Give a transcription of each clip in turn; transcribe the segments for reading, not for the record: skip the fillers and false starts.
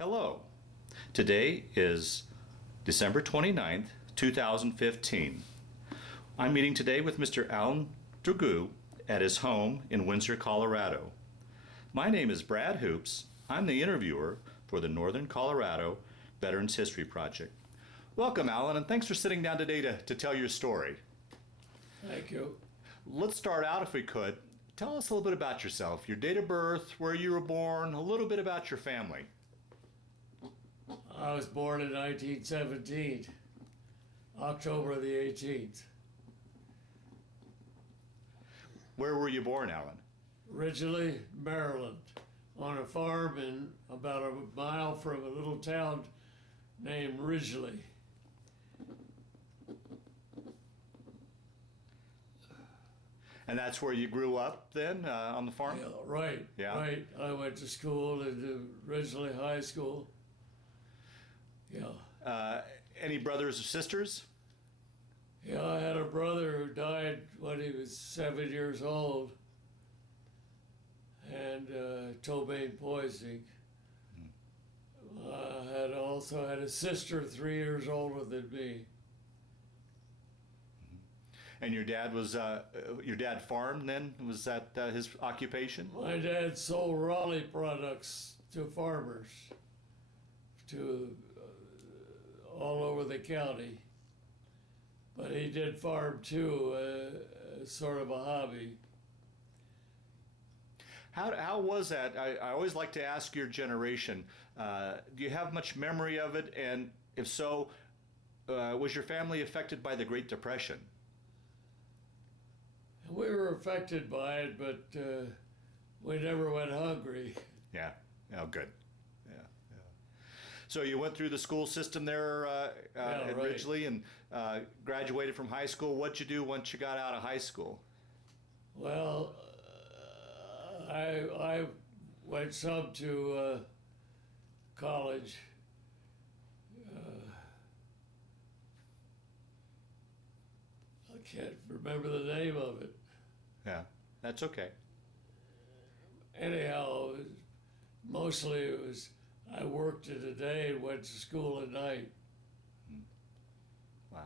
Hello. Today is December 29th, 2015. I'm meeting today with Mr. Alan Dragoo at his home in Windsor, Colorado. My name is Brad Hoops. I'm the interviewer for the Northern Colorado Veterans History Project. Welcome, Alan, and thanks for sitting down today to tell your story. Thank you. Let's start out, if we could. Tell us a little bit about yourself, your date of birth, where you were born, a little bit about your family. I was born in 1917, October the 18th. Where were you born, Alan? Originally, Maryland, on a farm in about a mile from a little town named Ridgely. And that's where you grew up then, on the farm? Yeah, right, Yeah. right. I went to school at Ridgely High School. Yeah. Any brothers or sisters? Yeah, I had a brother who died when he was 7 years old, and tobane poisoning. I had also had a sister 3 years older than me. And your dad was your dad farmed then? Was that his occupation? My dad sold Raleigh products to farmers, to all over the county. But he did farm too, sort of a hobby. How was that? I always like to ask your generation, do you have much memory of it? And if so, was your family affected by the Great Depression? We were affected by it, but we never went hungry. Yeah. Oh, good. Yeah. So you went through the school system there at right. Ridgely and graduated from high school. What'd you do once you got out of high school? Well, I went some to college. I can't remember the name of it. Yeah, that's okay. Anyhow, mostly it was I worked in the day and went to school at night. Wow.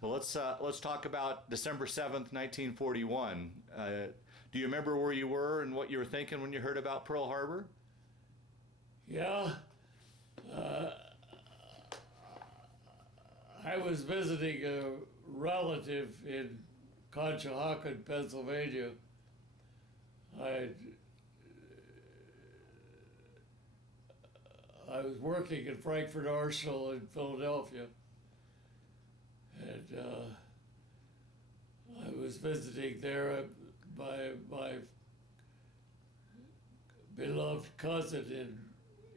Well, let's talk about December 7th, 1941. Do you remember where you were and what you were thinking when you heard about Pearl Harbor? Yeah. I was visiting a relative in Conshohocken, Pennsylvania. I was working at Frankfurt Arsenal in Philadelphia, and I was visiting there. My beloved cousin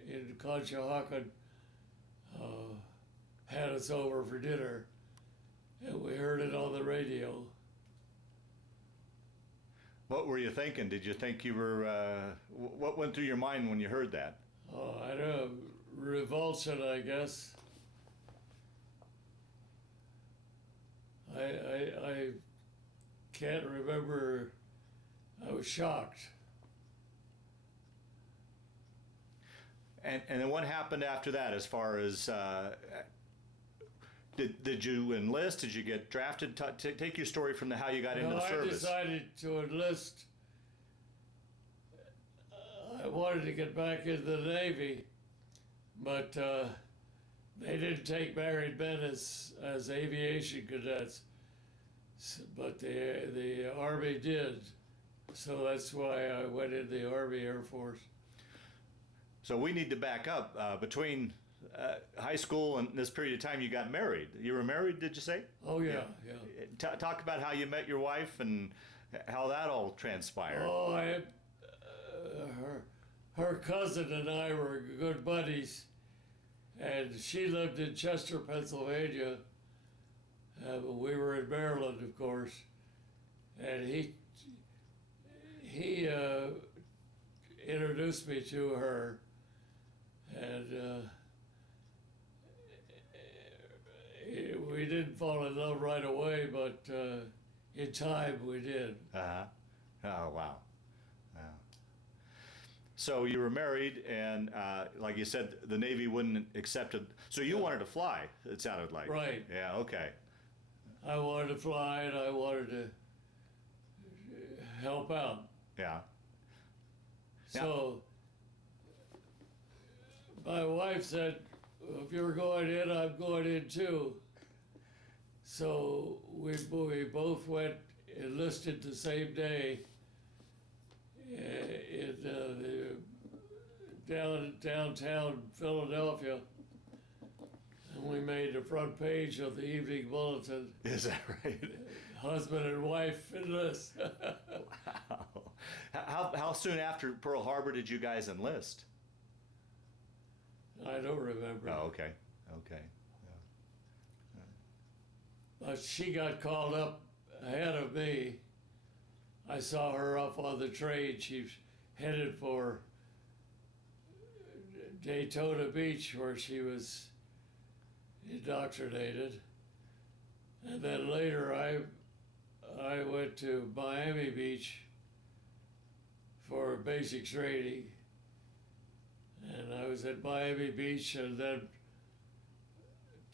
in Conshohocken had us over for dinner, and we heard it on the radio. What were you thinking? Did you think you were, what went through your mind when you heard that? Oh, I don't know, revulsion, I guess. I can't remember. I was shocked. And then what happened after that as far as, did you enlist? Did you get drafted? Take your story from how you got into the service. I decided to enlist. I wanted to get back into the Navy, but they didn't take married men as aviation cadets, but the Army did. So that's why I went in the Army Air Force. So we need to back up. Between high school and this period of time, you got married. You were married, did you say? Oh, yeah. Talk about how you met your wife and how that all transpired. Oh, her cousin and I were good buddies, and she lived in Chester, Pennsylvania. We were in Maryland, of course, and he introduced me to her, and we didn't fall in love right away, but in time we did. Uh-huh. Oh, wow. Wow. So you were married, and like you said, the Navy wouldn't accept it. So you wanted to fly, it sounded like. Right. Yeah, okay. I wanted to fly and I wanted to help out. Yeah. So my wife said, if you're going in, I'm going in too. So we both went enlisted the same day in downtown Philadelphia. And we made the front page of the Evening Bulletin. Is that right? Husband and wife enlist. Wow. How soon after Pearl Harbor did you guys enlist? I don't remember. Oh, okay. Okay. But she got called up ahead of me. I saw her up on the train. She headed for Daytona Beach, where she was indoctrinated. And then later I went to Miami Beach for basic training. And I was at Miami Beach and then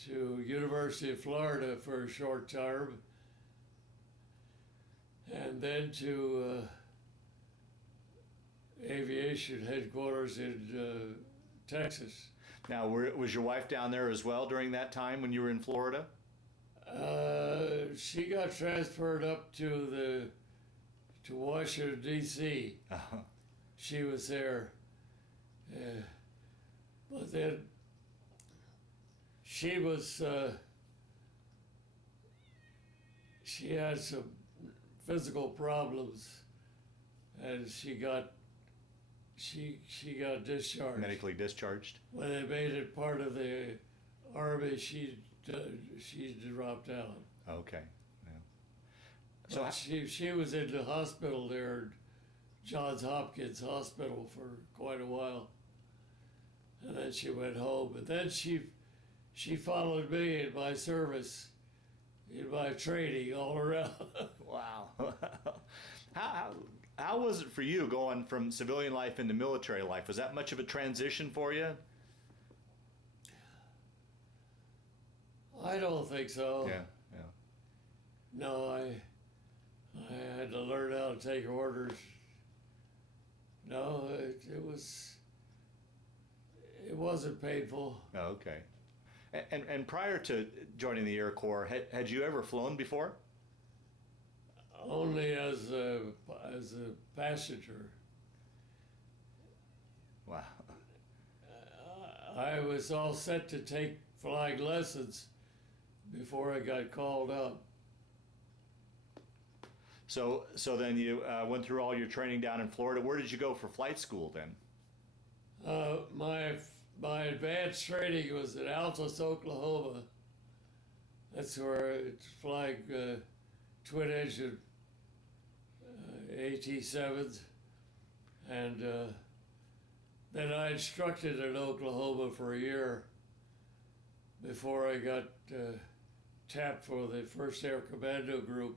to University of Florida for a short term. And then to aviation headquarters in Texas. Now, was your wife down there as well during that time when you were in Florida? She got transferred up to Washington, D.C. Uh-huh. She was there. But then she was, she had some physical problems and she got discharged. Medically discharged? When they made it part of the Army, she dropped out. Okay. Yeah. So she was in the hospital there, Johns Hopkins Hospital, for quite a while, and then she went home. But then she followed me in my service, in my training all around. Wow. How was it for you going from civilian life into military life? Was that much of a transition for you? I don't think so. Yeah, yeah. No, I had to learn how to take orders. No, it wasn't painful. Oh, okay. And prior to joining the Air Corps, had you ever flown before? Only as a passenger. Wow. I was all set to take flying lessons before I got called up. So then you went through all your training down in Florida. Where did you go for flight school then? My advanced training was in Altus, Oklahoma. That's where it's flying twin engine AT-7s. And then I instructed in Oklahoma for a year before I got tapped for the 1st Air Commando Group.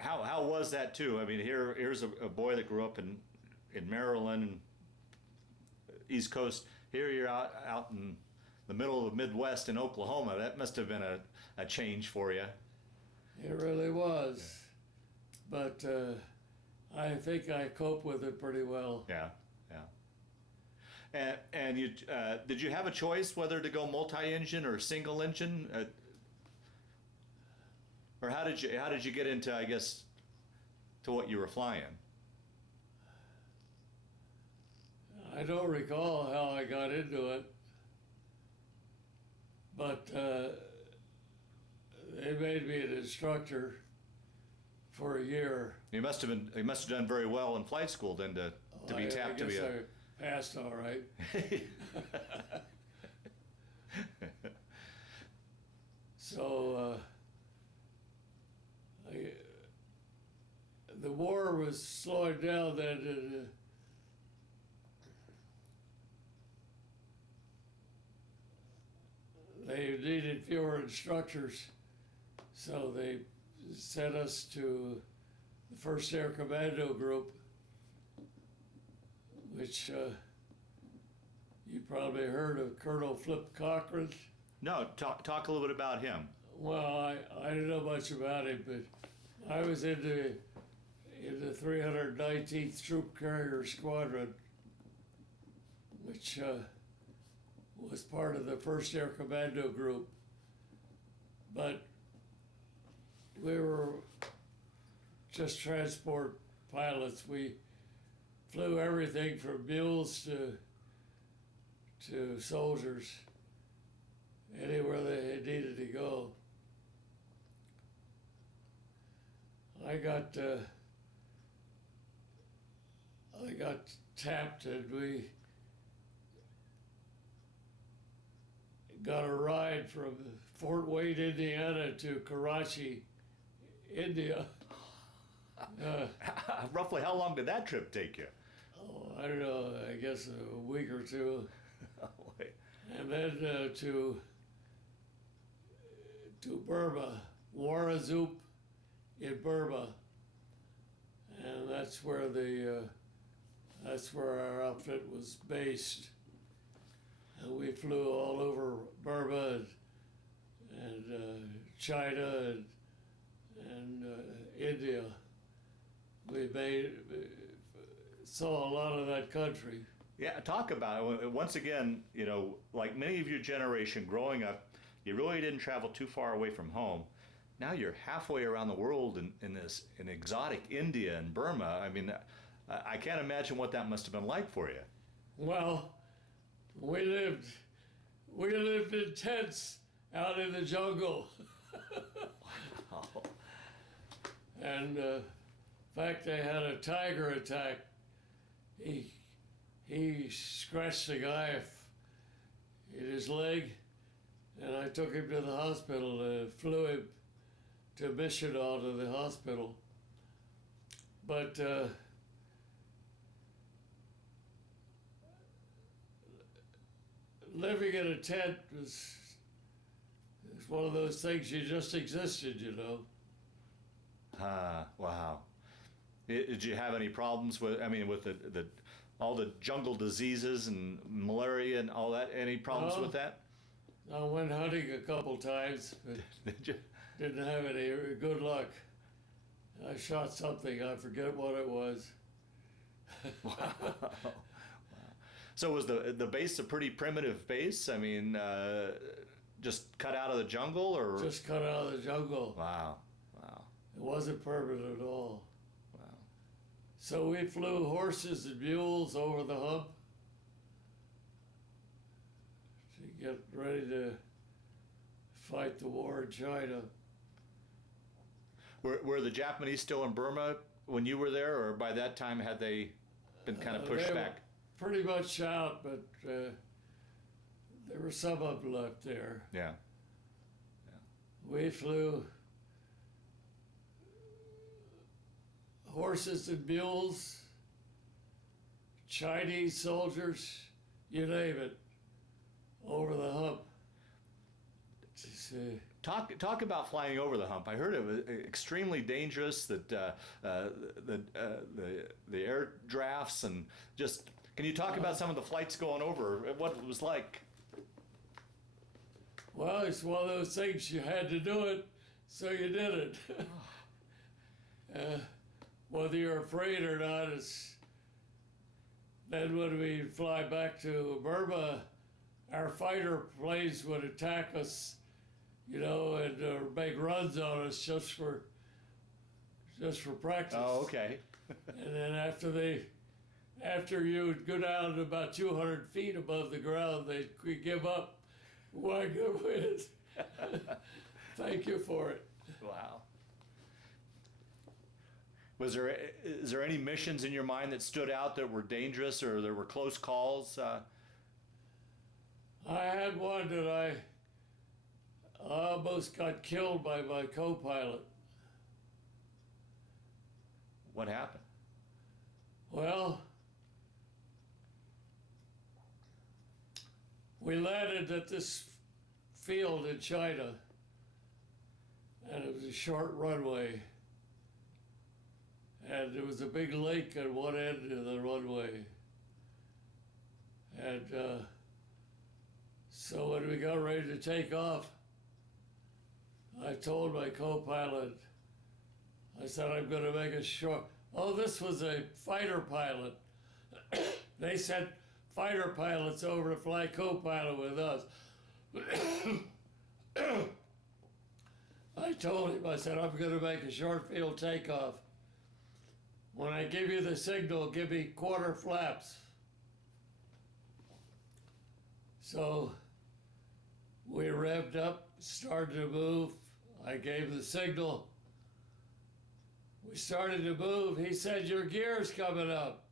How was that too? I mean, here's a boy that grew up in Maryland, East Coast. Here you're out in the middle of the Midwest in Oklahoma. That must have been a change for you. It really was, but I think I cope with it pretty well. Yeah, yeah. And you did you have a choice whether to go multi-engine or single engine? Or how did you get into, I guess, to what you were flying? I don't recall how I got into it, but they made me an instructor for a year. You must have done very well in flight school then to be tapped to be a. I passed all right. So. The war was slowing down then. They needed fewer instructors, so they sent us to the 1st Air Commando Group, which you probably heard of Colonel Flip Cochran. No, talk a little bit about him. Well, I don't know much about him, but I was in the 319th Troop Carrier Squadron, which was part of the 1st Air Commando Group. But we were just transport pilots. We flew everything from mules to soldiers, anywhere they needed to go. I got tapped, and we got a ride from Fort Wayne, Indiana to Karachi, India. Roughly how long did that trip take you? Oh, I don't know, I guess a week or two. Oh, wait. And then to Burma, Warazoop in Burma. And that's where our outfit was based. And we flew all over Burma and China and India. We saw a lot of that country. Yeah, talk about it. Once again, you know, like many of your generation growing up, you really didn't travel too far away from home. Now you're halfway around the world in exotic India and Burma. I mean, I can't imagine what that must have been like for you. Well, we lived in tents out in the jungle. Wow. And in fact, they had a tiger attack. He scratched a guy in his leg, and I took him to the hospital and flew him to Missional to the hospital. But living in a tent was one of those things you just existed, you know. Wow. Did you have any problems with all the jungle diseases and malaria and all that? Any problems with that? I went hunting a couple times, but Did you? didn't have any good luck. I shot something, I forget what it was. Wow. So was the base a pretty primitive base? I mean, just cut out of the jungle, or? Just cut out of the jungle. Wow. It wasn't permanent at all. Wow. So we flew horses and mules over the hump to get ready to fight the war in China. Were the Japanese still in Burma when you were there, or by that time had they been kind of pushed They were back? pretty much out, but there were some of them left there. Yeah. We flew horses and mules, Chinese soldiers, you name it, over the hump. Talk about flying over the hump. I heard it was extremely dangerous. That the air drafts and just. Can you talk about some of the flights going over? What it was like? Well, it's one of those things, you had to do it, so you did it. Whether you're afraid or not, then when we fly back to Burma, our fighter planes would attack us, you know, and make runs on us just for practice. Oh, okay. And then after you would go down to about 200 feet above the ground, they'd give up. Why go with? Thank you for it. Wow. Is there any missions in your mind that stood out that were dangerous or there were close calls? I had one that I almost got killed by my co-pilot. What happened? Well, we landed at this field in China, and it was a short runway. and there was a big lake at one end of the runway. And so when we got ready to take off, I told my co-pilot, I said, I'm going to make a short. Oh, this was a fighter pilot. They sent fighter pilots over to fly co-pilot with us. I told him, I said, I'm going to make a short field takeoff. When I give you the signal, give me quarter flaps. So we revved up, started to move. I gave the signal. We started to move. He said, your gear's coming up.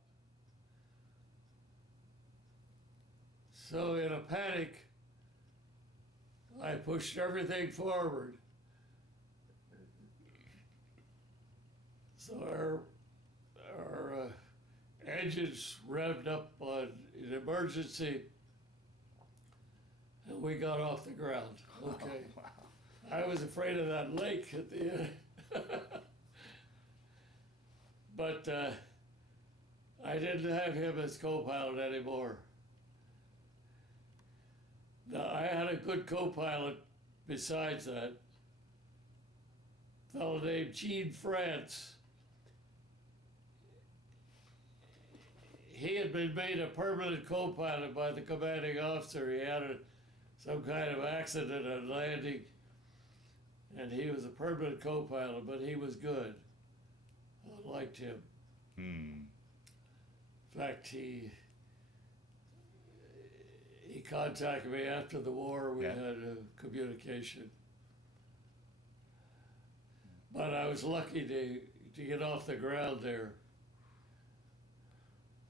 So in a panic, I pushed everything forward. So our engines revved up on an emergency, and we got off the ground. Okay. Oh, wow. I was afraid of that lake at the end. But I didn't have him as co-pilot anymore. Now, I had a good co-pilot besides that, a fellow named Gene France. He had been made a permanent co-pilot by the commanding officer. He had some kind of accident on landing, and he was a permanent co-pilot, but he was good. I liked him. In fact, he contacted me after the war. We had a communication. But I was lucky to get off the ground there.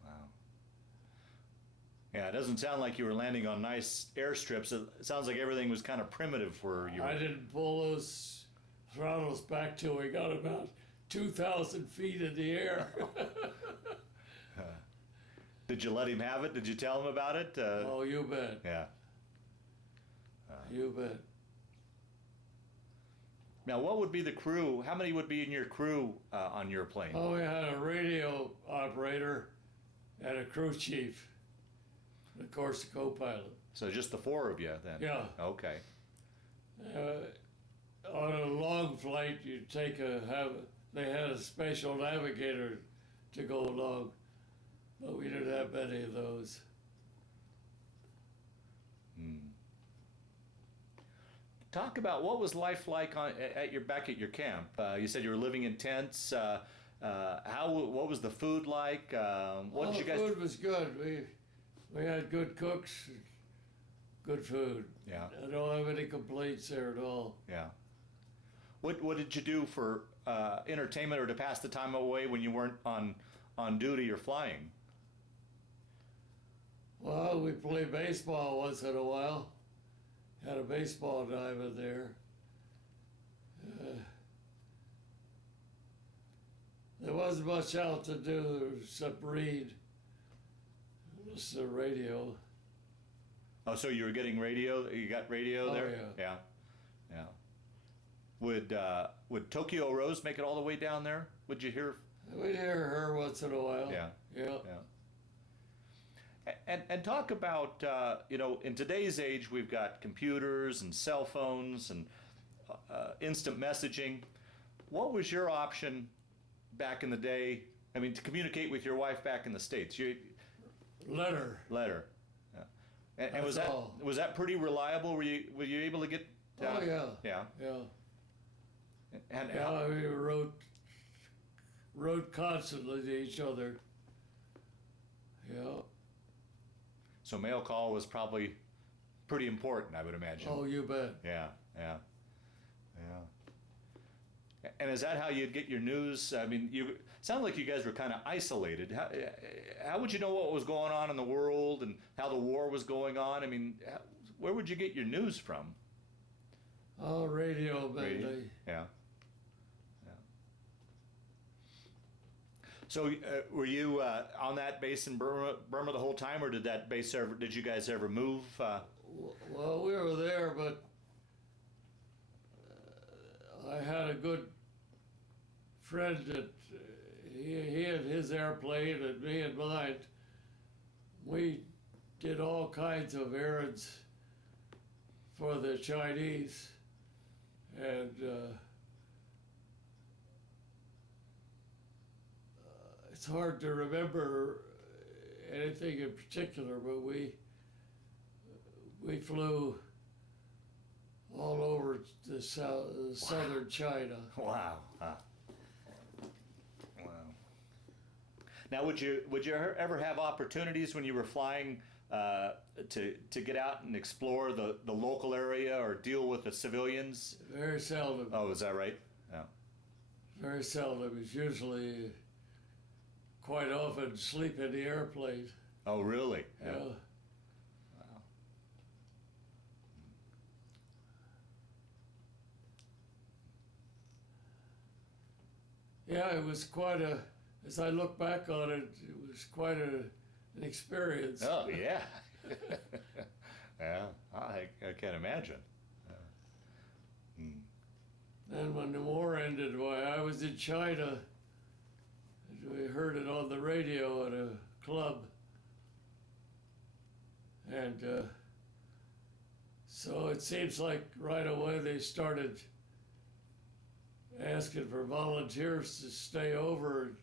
Wow. Yeah, it doesn't sound like you were landing on nice airstrips. It sounds like everything was kind of primitive where you were. I didn't pull those throttles back till we got about 2,000 feet in the air. Did you let him have it? Did you tell him about it? Oh, you bet. Yeah. You bet. Now, what would be the crew? How many would be in your crew on your plane? Oh, we had a radio operator and a crew chief. And of course, the co-pilot. So just the four of you then? Yeah. Okay. On a long flight, you they had a special navigator to go along, but we didn't have many of those. Talk about what was life like back at your camp. You said you were living in tents. What was the food like? What did you guys? The food was good. We had good cooks, good food. Yeah. I don't have any complaints there at all. Yeah. What did you do for entertainment or to pass the time away when you weren't on duty or flying? Well, we played baseball once in a while. Had a baseball diamond there. There wasn't much else to do except read. Just the radio. Oh, so you were getting radio? You got radio there? Yeah. Yeah. Would Tokyo Rose make it all the way down there? Would you hear? We'd hear her once in a while. Yeah. Yeah. And talk about, in today's age, we've got computers and cell phones and instant messaging. What was your option back in the day? I mean, to communicate with your wife back in the States? Letter. Yeah. And was that pretty reliable? Were you able to get? Oh yeah. Yeah. Yeah. And we wrote constantly to each other. Yeah. So mail call was probably pretty important, I would imagine. Oh, you bet. Yeah. And is that how you'd get your news? I mean, sound like you guys were kind of isolated. How would you know what was going on in the world and how the war was going on? I mean, where would you get your news from? Oh, radio, mainly. Radio? Yeah. So were you on that base in Burma the whole time, or did you guys ever move? Well, we were there, but I had a good friend that he had his airplane and me and mine. We did all kinds of errands for the Chinese, and it's hard to remember anything in particular, but we flew all over the southern China. Wow. Wow. Now, would you ever have opportunities when you were flying to get out and explore the local area or deal with the civilians? Very seldom. Oh, is that right? Yeah. Very seldom. It's usually quite often sleep in the airplane. Oh, really? Yeah. Wow. Yeah, it was quite a. As I look back on it, it was quite an experience. Oh, yeah. Yeah, I can't imagine. And when the war ended, why I was in China. We heard it on the radio at a club. And so it seems like right away they started asking for volunteers to stay over.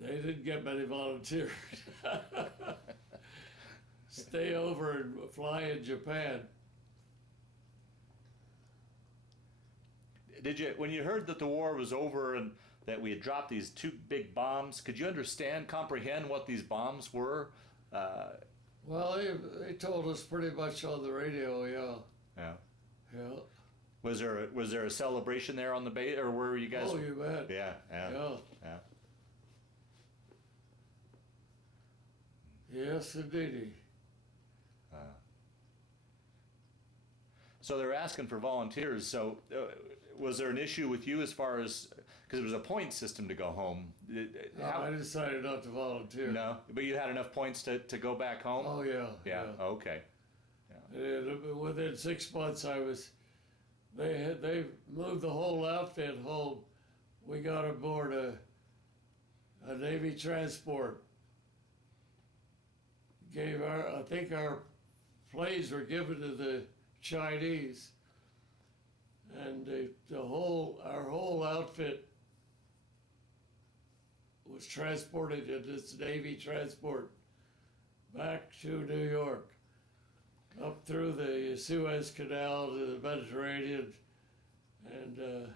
They didn't get many volunteers. Stay over and fly in Japan. Did you, when you heard that the war was over and that we had dropped these two big bombs, could you comprehend what these bombs were? Well, they told us pretty much on the radio, yeah. Yeah. Yeah. Was there a celebration there on the base, or were you guys? Oh, you bet. Yeah. Yeah. Yeah. Yeah. Yes, indeed. So they're asking for volunteers. So was there an issue with you as far as, because it was a point system to go home? I decided not to volunteer. No, but you had enough points to go back home? Oh, yeah. Yeah, okay. And within 6 months, they moved the whole outfit home. We got aboard a Navy transport. I think our planes were given to the Chinese, and our whole outfit was transported in this Navy transport back to New York, up through the Suez Canal to the Mediterranean, and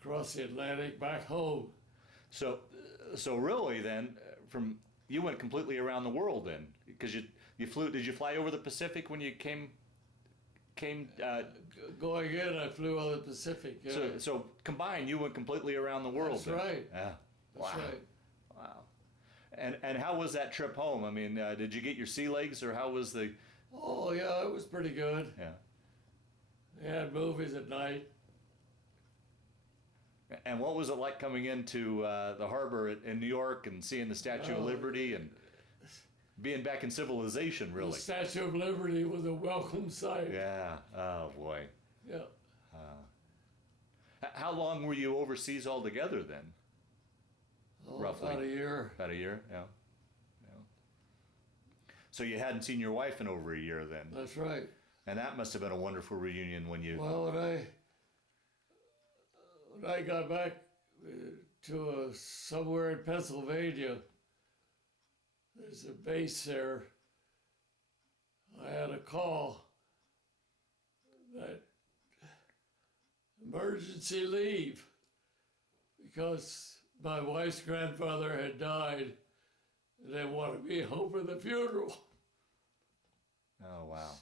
across the Atlantic back home. So really then, you went completely around the world then, because you flew. Did you fly over the Pacific when you came? Going in, I flew over the Pacific. Yeah. So combined, you went completely around the world. That's then. right. Yeah. That's Wow. right. Wow. And how was that trip home? I mean, did you get your sea legs, or how was the? Oh yeah, it was pretty good. Yeah. They had movies at night. And what was it like coming into the harbor in New York and seeing the Statue of Liberty and being back in civilization, really? The Statue of Liberty was a welcome sight. Yeah. Oh boy. Yeah. How long were you overseas altogether then? Oh, Roughly. about a year. About a year. Yeah. So you hadn't seen your wife in over a year then. That's right. And that must have been a wonderful reunion when you. Well, when I got back to somewhere in Pennsylvania, there's a base there. I had a call that emergency leave because my wife's grandfather had died and they wanted me home for the funeral. Oh wow.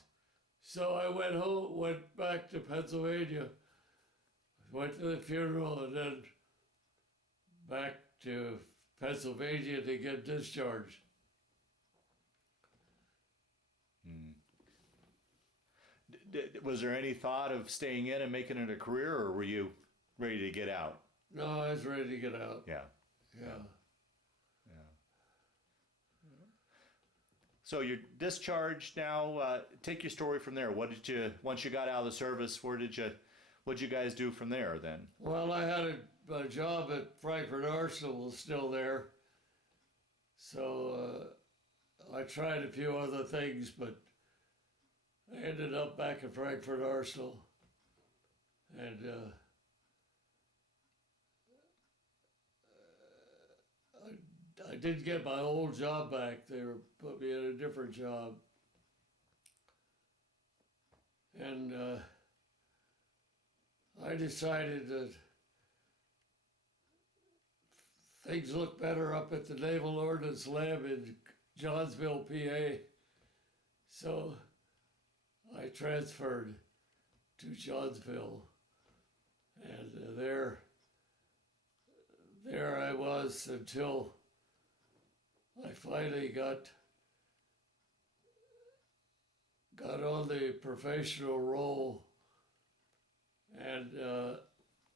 So I went back to Pennsylvania, went to the funeral, and then back to Pennsylvania to get discharged. Was there any thought of staying in and making it a career, or were you ready to get out? No, I was ready to get out. Yeah. Yeah. So you're discharged now. Take your story from there. Once you got out of the service, what'd you guys do from there then? Well, I had my job at Frankfurt Arsenal was still there, so I tried a few other things, but I ended up back at Frankfurt Arsenal, and I didn't get my old job back. They put me in a different job. And I decided that things look better up at the Naval Ordinance Lab in Johnsville, PA. So I transferred to Johnsville, and there I was until I finally got on the professional roll and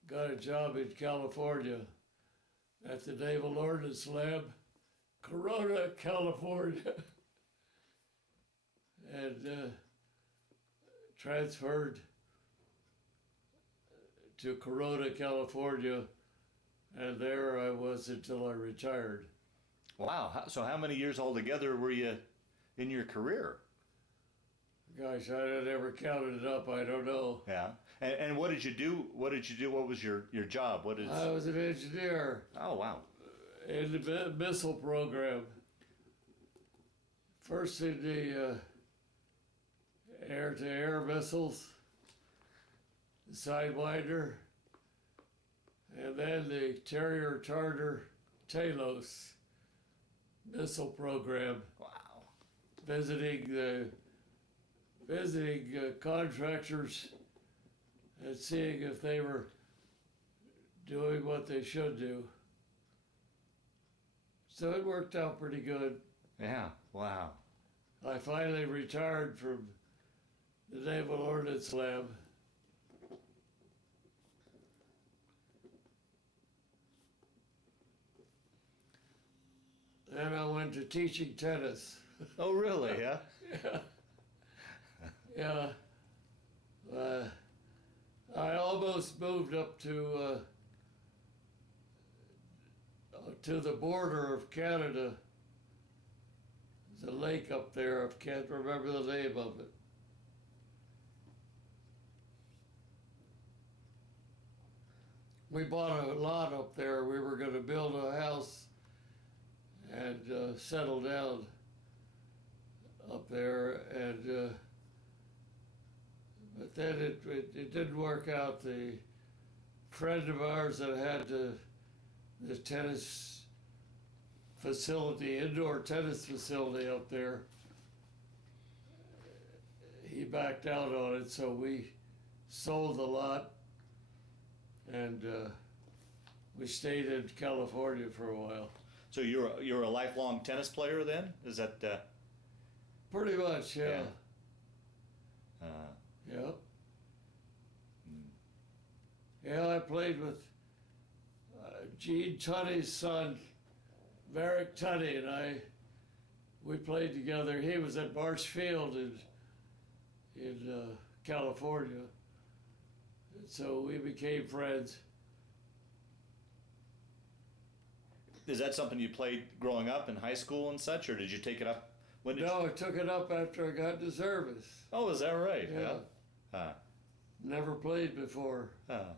got a job in California at the Naval Ordinance Lab, Corona, California, and transferred to Corona, California, and there I was until I retired. Wow. So how many years altogether were you in your career? Gosh, I never counted it up. I don't know. Yeah. And what did you do? What did you do? What was your job? What is? I was an engineer. Oh, wow. In the missile program. First in the air-to-air missiles, the Sidewinder, and then the Terrier Tartar Talos missile program. Wow. Visiting contractors and seeing if they were doing what they should do. So it worked out pretty good. Yeah. Wow. I finally retired from the Naval Ordinance Lab. Then I went to teaching tennis. Oh, really? Yeah. Yeah. I almost moved up to the border of Canada. There's a lake up there. I can't remember the name of it. We bought a lot up there. We were going to build a house and settle down up there, and but then it didn't work out. The friend of ours that had the tennis facility, indoor tennis facility up there, he backed out on it, so we sold the lot, and we stayed in California for a while. So you're a lifelong tennis player then? Is that? Pretty much, yeah. Yeah. Yeah. Yeah, I played with Gene Tunney's son, Merrick Tunney, and we played together. He was at Marsh Field in California, and so we became friends. Is that something you played growing up in high school and such, or did you take it up? When did No, I took it up after I got to service. Oh, is that right? Yeah. Never played before. Wow.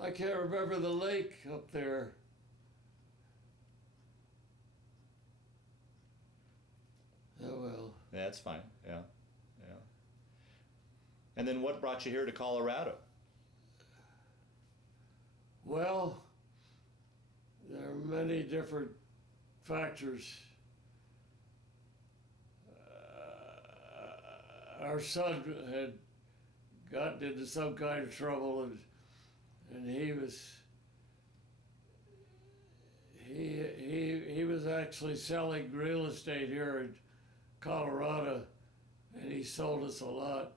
I can't remember the lake up there. Oh well. Yeah, that's fine. Yeah. Yeah. And then what brought you here to Colorado? Well, there are many different factors. Our son had gotten into some kind of trouble, and he was actually selling real estate here in Colorado, and he sold us a lot.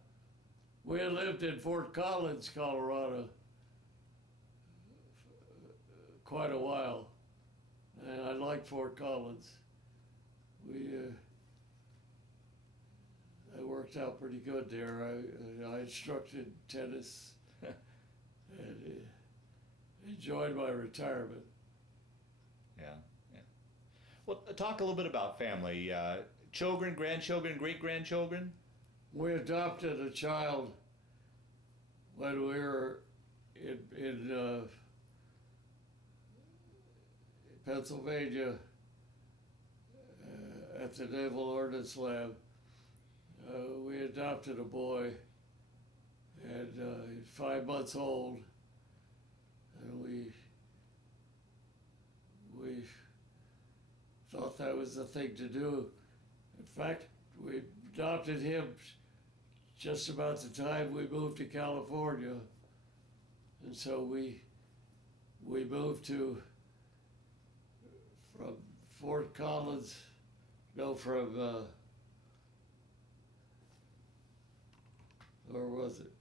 We had lived in Fort Collins, Colorado, quite a while, and I liked Fort Collins. it worked out pretty good there. I instructed tennis and enjoyed my retirement. Yeah, yeah. Well, talk a little bit about family. Children, grandchildren, great-grandchildren? We adopted a child when we were in Pennsylvania at the Naval Ordinance Lab. We adopted a boy, and he's 5 months old, and we thought that was the thing to do. In fact, we adopted him just about the time we moved to California, and so we moved from Fort Collins, from where was it?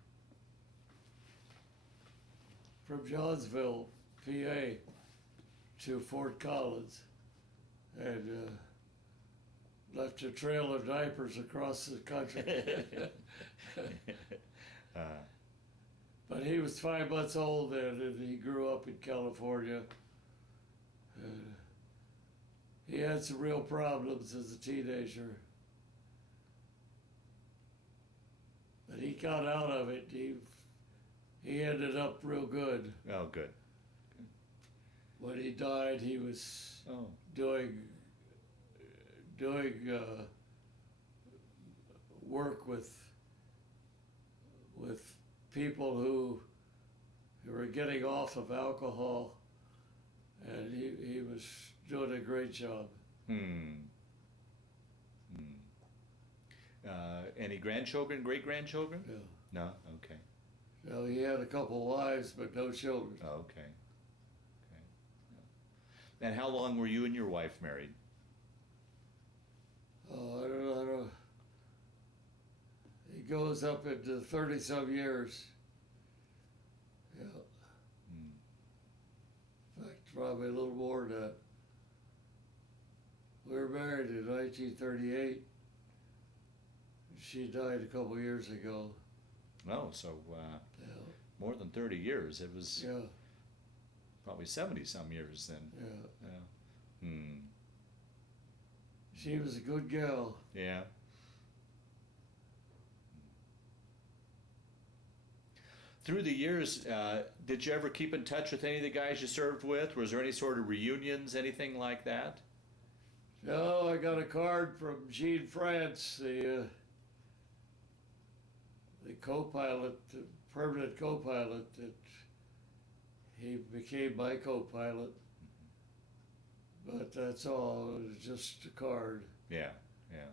From Johnsville, PA, to Fort Collins, and left a trail of diapers across the country. But he was 5 months old then, and he grew up in California. He had some real problems as a teenager. But he got out of it. He ended up real good. Oh, good. When he died, he was doing work with people who were getting off of alcohol, and he was doing a great job. Any grandchildren, great-grandchildren? Yeah. No? Okay. Well, he had a couple wives, but no children. Oh, okay. Okay. Yeah. And how long were you and your wife married? Oh, I don't know. He goes up into 30-some years. Yeah. In fact, probably a little more than that. We were married in 1938. She died a couple years ago. Oh, so more than 30 years. It was probably 70-some years then. Yeah. She was a good gal. Yeah. Through the years, did you ever keep in touch with any of the guys you served with? Was there any sort of reunions, anything like that? No, I got a card from Gene France, the co-pilot, the permanent co-pilot, that he became my co-pilot. But that's all, it was just a card. Yeah, yeah.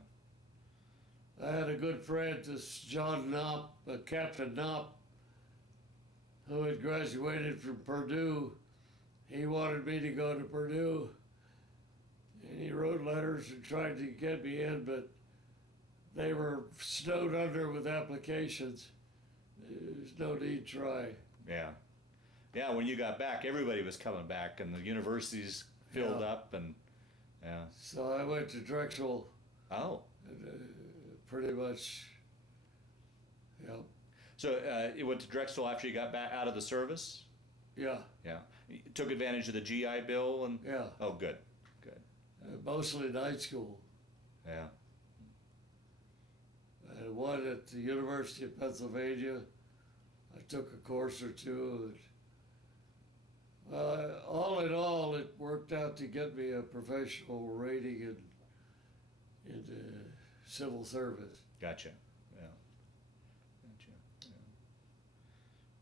I had a good friend, this John Knopp, Captain Knopp, who had graduated from Purdue. He wanted me to go to Purdue, and he wrote letters and tried to get me in, but they were snowed under with applications. There's no need to try. Yeah. Yeah, when you got back, everybody was coming back, and the universities filled up, and So I went to Drexel. Oh. Pretty much, yeah. So you went to Drexel after you got back out of the service? Yeah. Yeah. You took advantage of the GI Bill and. Yeah. Oh, good, good. Mostly night school. Yeah. And one at the University of Pennsylvania. I took a course or two. All in all, it worked out to get me a professional rating in civil service. Gotcha. Yeah. Gotcha.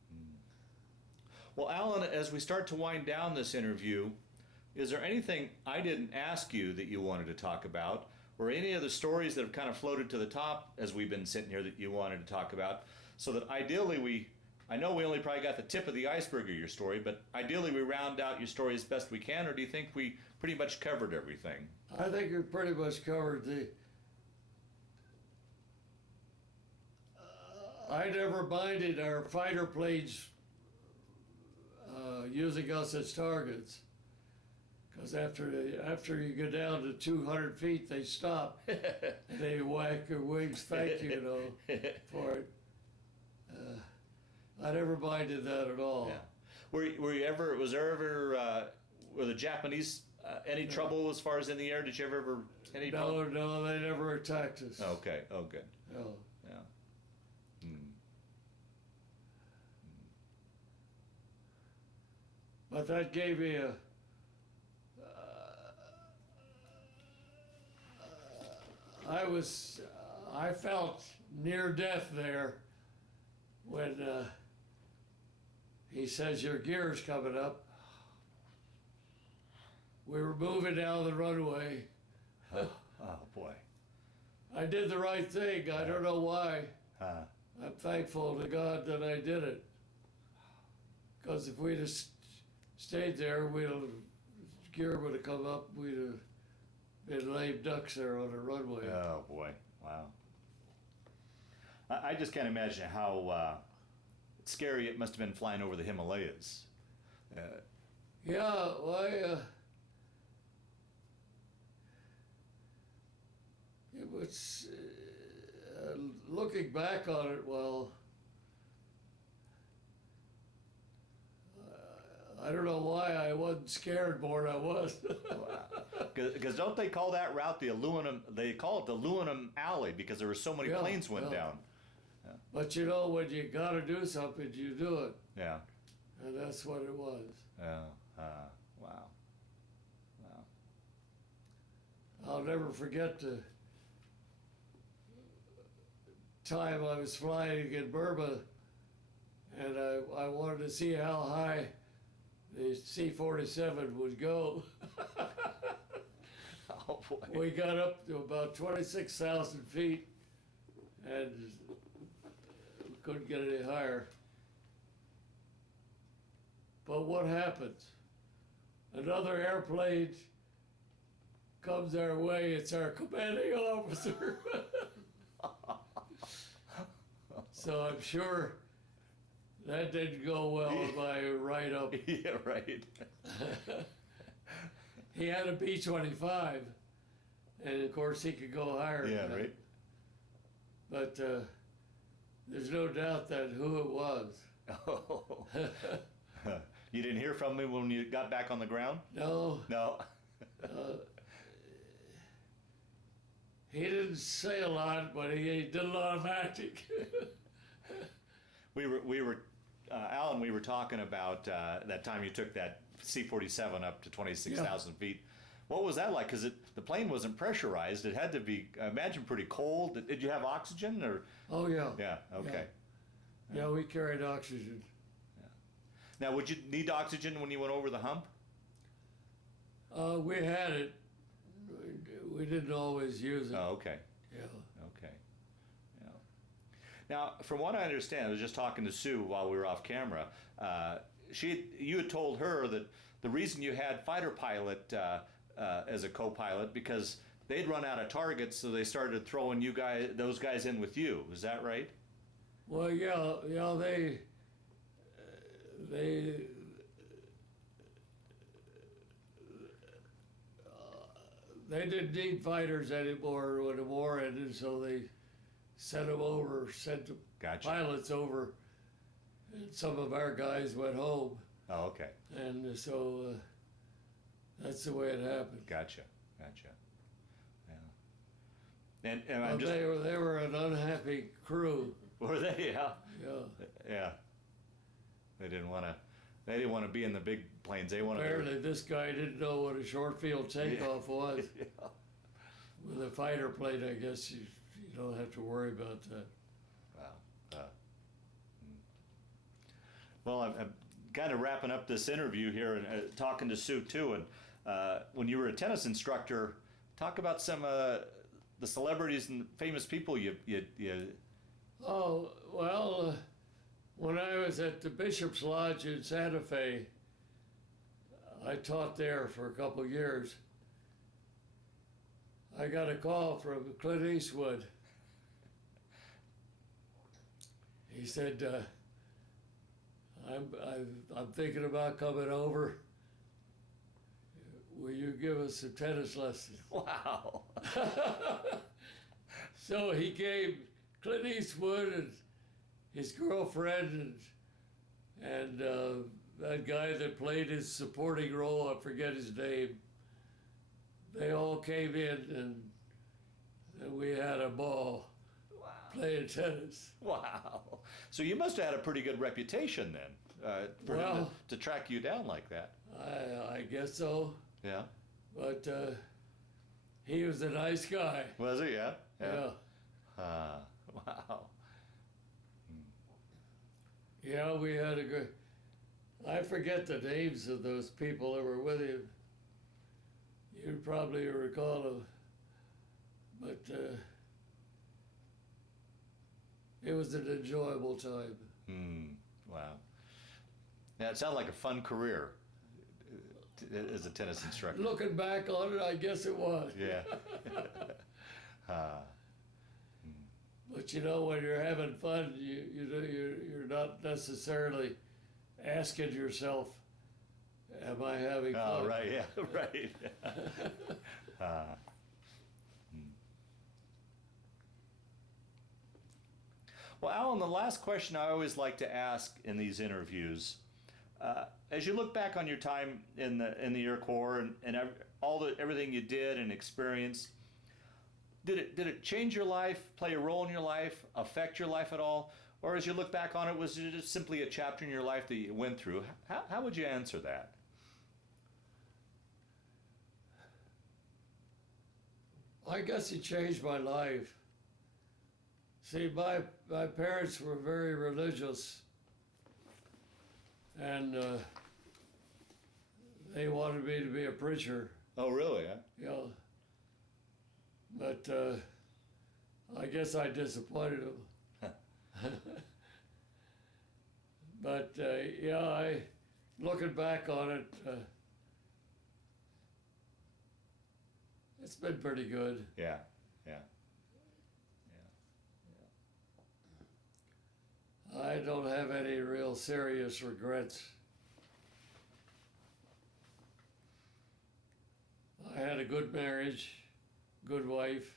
Yeah. Well, Alan, as we start to wind down this interview, is there anything I didn't ask you that you wanted to talk about, or any other stories that have kind of floated to the top as we've been sitting here that you wanted to talk about, so that ideally I know we only probably got the tip of the iceberg of your story, but ideally we round out your story as best we can, or do you think we pretty much covered everything? I think we pretty much covered I never minded our fighter planes using us as targets, Because after you go down to 200 feet, they stop and they whack your wings. Thank you, for it. I never minded that at all. Yeah. Was there ever were the Japanese any trouble as far as in the air? Did you ever any trouble? No, they never attacked us. Okay. Oh, good. No. Yeah. But that gave me I felt near death there when he says your gear's coming up. We were moving down the runway. Oh boy. I did the right thing. I don't know why. Uh, I'm thankful to God that I did it. Because if we'd have stayed there, gear would have come up. We'd have been lame ducks there on the runway. oh boy. Wow. I just can't imagine how scary it must have been flying over the Himalayas. Yeah, well, it was, looking back on it, well, I don't know why I wasn't scared more than I was. Because don't they call that route the aluminum? They call it the aluminum alley because there were so many Yeah, planes went yeah. down. But when you gotta do something, you do it. Yeah. And that's what it was. Yeah. Wow. Wow. I'll never forget the time I was flying in Burma, and I wanted to see how high the C-47 would go. Oh boy. We got up to about 26,000 feet and couldn't get any higher. But what happens? Another airplane comes our way. It's our commanding officer. So I'm sure that didn't go well in my write-up. Yeah, right. He had a B-25, and of course he could go higher. Yeah, than that. right. But there's no doubt that who it was. Oh. You didn't hear from me when you got back on the ground? No, No. he didn't say a lot, but he did a lot of magic. We were, Alan. We were talking about that time you took that C-47 up to 26,000 feet. What was that like? Because the plane wasn't pressurized. It had to be, I imagine, pretty cold. Did you have oxygen or? Oh yeah. Yeah. Okay. Yeah, we carried oxygen. Now, would you need oxygen when you went over the hump? We had it. We didn't always use it. Oh, okay. Yeah. Okay. Yeah. Now, from what I understand, I was just talking to Sue while we were off camera. You had told her that the reason you had fighter pilot as a co-pilot because they'd run out of targets, so they started throwing those guys in with you. Is that right? Well, yeah, they didn't need fighters anymore when the war ended, so they sent the Gotcha. pilots over, and some of our guys went home, Oh, okay. and so that's the way it happened. Gotcha. Yeah. And I'm just. They were an unhappy crew. Were they? Yeah. Yeah. Yeah. They didn't want to be in the big planes. They wanted. Apparently, this guy didn't know what a short field takeoff was. Yeah. With a fighter plane, I guess you don't have to worry about that. Wow. Well, I'm kind of wrapping up this interview here and talking to Sue too. And when you were a tennis instructor, talk about some the celebrities and famous people you. Oh, well, when I was at the Bishop's Lodge in Santa Fe, I taught there for a couple of years. I got a call from Clint Eastwood. He said, I'm thinking about coming over. will you give us some tennis lessons? Wow. So he gave Clint Eastwood and his girlfriend and that guy that played his supporting role, I forget his name, they all came in and we had a ball playing tennis. Wow. So you must have had a pretty good reputation then, for him to track you down like that. I guess so, Yeah. but he was a nice guy. Was he? Yeah. Yeah. Wow. Yeah, we had a good. I forget the names of those people that were with him. You probably recall them, but it was an enjoyable time. Wow. Yeah, it sounded like a fun career as a tennis instructor. Looking back on it, I guess it was. Yeah. But you know, when you're having fun, you're not necessarily asking yourself, "Am I having fun?" Oh, right. Yeah. Right. Well, Alan, the last question I always like to ask in these interviews, as you look back on your time in the Air Corps and everything you did and experienced, did it change your life, play a role in your life, affect your life at all? Or as you look back on it, was it just simply a chapter in your life that you went through? How would you answer that? I guess it changed my life. See, my parents were very religious, and they wanted me to be a preacher. Oh, really? Yeah. But I guess I disappointed them. But yeah, looking back on it, it's been pretty good. Yeah. I don't have any real serious regrets. I had a good marriage, good wife.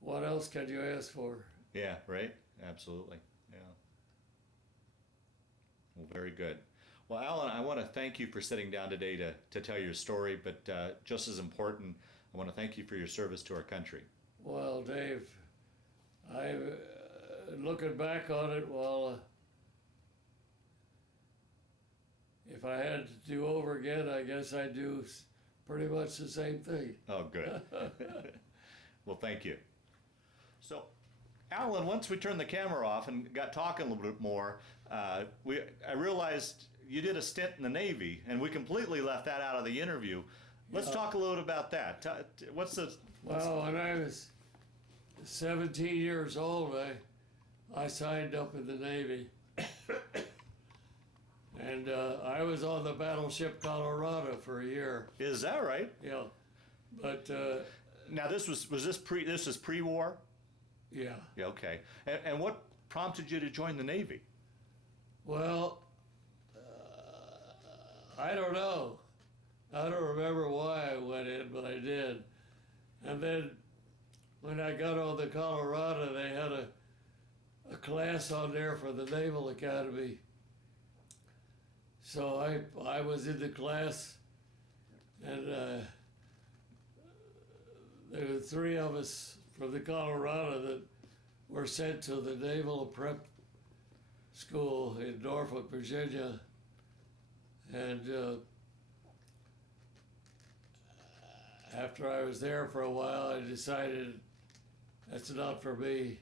What else can you ask for? Yeah, right? Absolutely. Yeah. Well, very good. Well, Alan, I want to thank you for sitting down today to tell your story, but just as important, I want to thank you for your service to our country. Well, Dave, I looking back on it, well, if I had to do over again, I guess I'd do pretty much the same thing. Oh, good. Well, thank you. So, Alan, once we turned the camera off and got talking a little bit more, I realized you did a stint in the Navy, and we completely left that out of the interview. Let's talk a little bit about that. Well, when I was 17 years old, I signed up in the Navy. And I was on the battleship Colorado for a year. Is that right? Yeah. But now this was pre-war? yeah. Yeah, okay. And what prompted you to join the Navy? Well, I don't know. I don't remember why I went in, but I did. And then when I got on the Colorado, they had a class on there for the Naval Academy. So I was in the class, and there were 3 of us from the Colorado that were sent to the Naval Prep School in Norfolk, Virginia. And after I was there for a while, I decided that's not for me.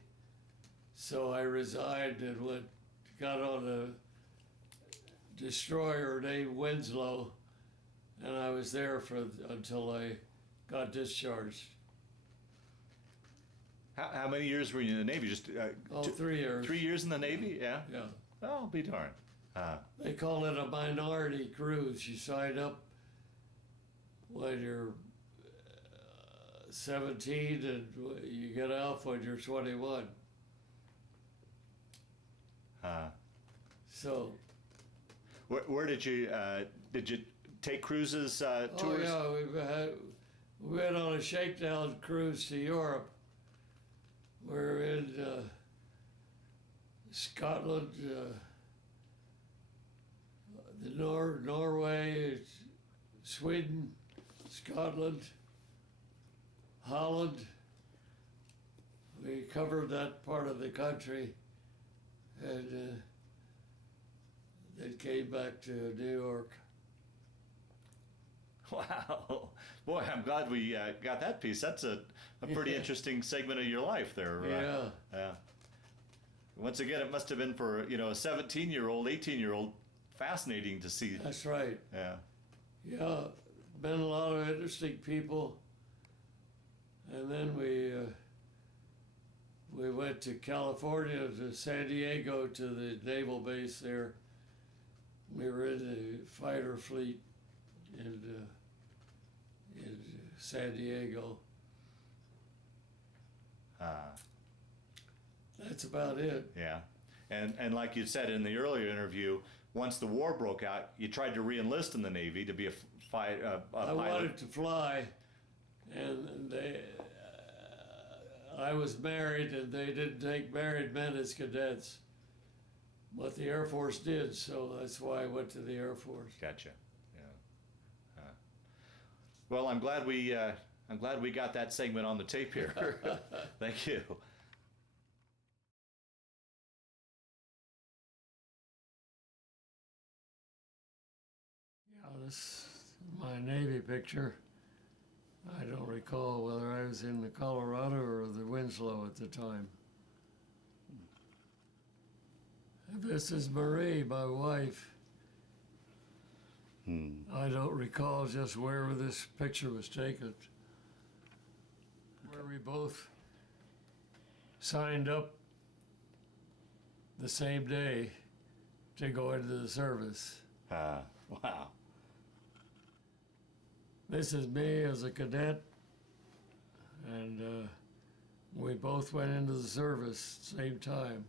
So I resigned and got on a destroyer named Winslow, and I was there until I got discharged. How many years were you in the Navy? Just 3 years. 3 years in the Navy? Yeah. Yeah. Oh, I'll be darned. They call it a minority cruise. You sign up when you're 17 and you get off when you're 21. So, Where did you take cruises, oh tours? yeah, we went on a shakedown cruise to Europe. We're in Scotland, Norway, Sweden, Scotland, Holland. We covered that part of the country, and then came back to New York. Wow. Boy, I'm glad we got that piece. That's a pretty interesting segment of your life there. Yeah. Yeah. Once again, it must have been for, a 17-year-old, 18-year-old, fascinating to see. That's right. Yeah. Yeah, been a lot of interesting people. And then we went to California, to San Diego, to the naval base there. We were in the fighter fleet in San Diego. That's about it. Yeah. And like you said in the earlier interview, once the war broke out, you tried to re-enlist in the Navy to be a I pilot. wanted to fly, and I was married, and they didn't take married men as cadets. But the Air Force did, so that's why I went to the Air Force. Gotcha. Yeah. Well, I'm glad we got that segment on the tape here. Thank you. Yeah, this is my Navy picture. I don't recall whether I was in the Colorado or the Winslow at the time. This is Marie, my wife. I don't recall just where this picture was taken. Where we both signed up the same day to go into the service. Wow. This is me as a cadet, and we both went into the service same time.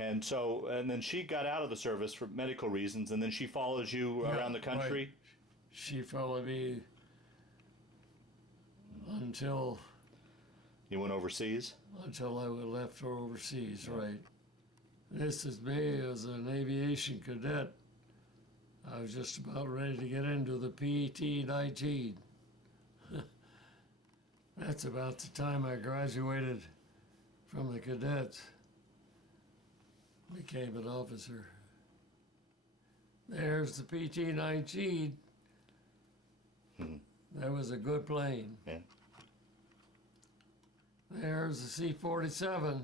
And then she got out of the service for medical reasons, and then she follows you around the country? Right. She followed me until You went overseas? I left for overseas, right. This is me as an aviation cadet. I was just about ready to get into the PT-19. That's about the time I graduated from the cadets. Became an officer. There's the PT-19. That was a good plane. Yeah. There's the C-47.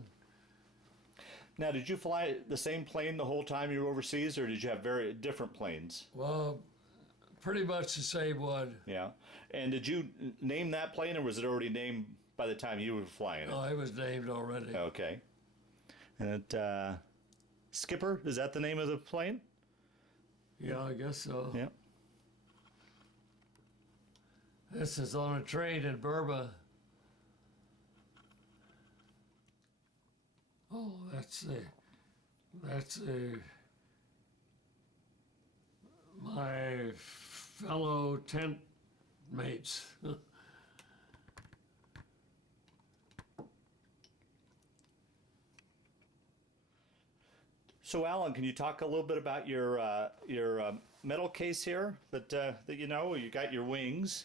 Now, did you fly the same plane the whole time you were overseas, or did you have very different planes? Well, pretty much the same one. Yeah. And did you name that plane, or was it already named by the time you were flying it? Oh, it was named already. Okay. And Skipper, is that the name of the plane? Yeah, I guess so. Yeah. This is on a train in Burma. Oh, that's my fellow tent mates. So, Alan, can you talk a little bit about your medal case here that you got your wings?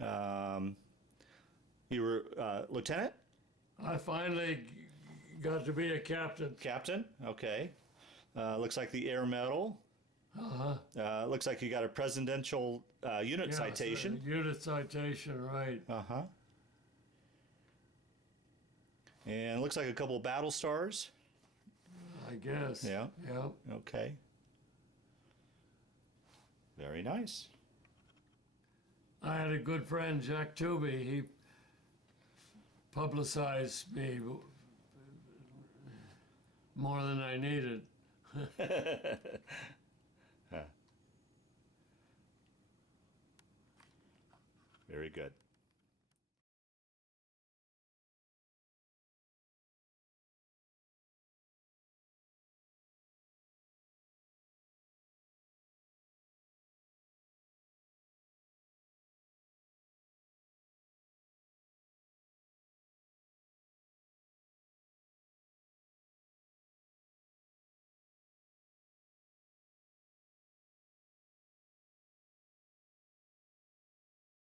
Yeah. You were lieutenant? I finally got to be a captain. Captain? Okay. Looks like the Air Medal. Uh-huh. Looks like you got a presidential unit citation. Unit citation, right. Uh-huh. And looks like a couple battle stars. I guess. Yeah. Yeah. Okay. Very nice. I had a good friend, Jack Tooby. He publicized me more than I needed. Very good.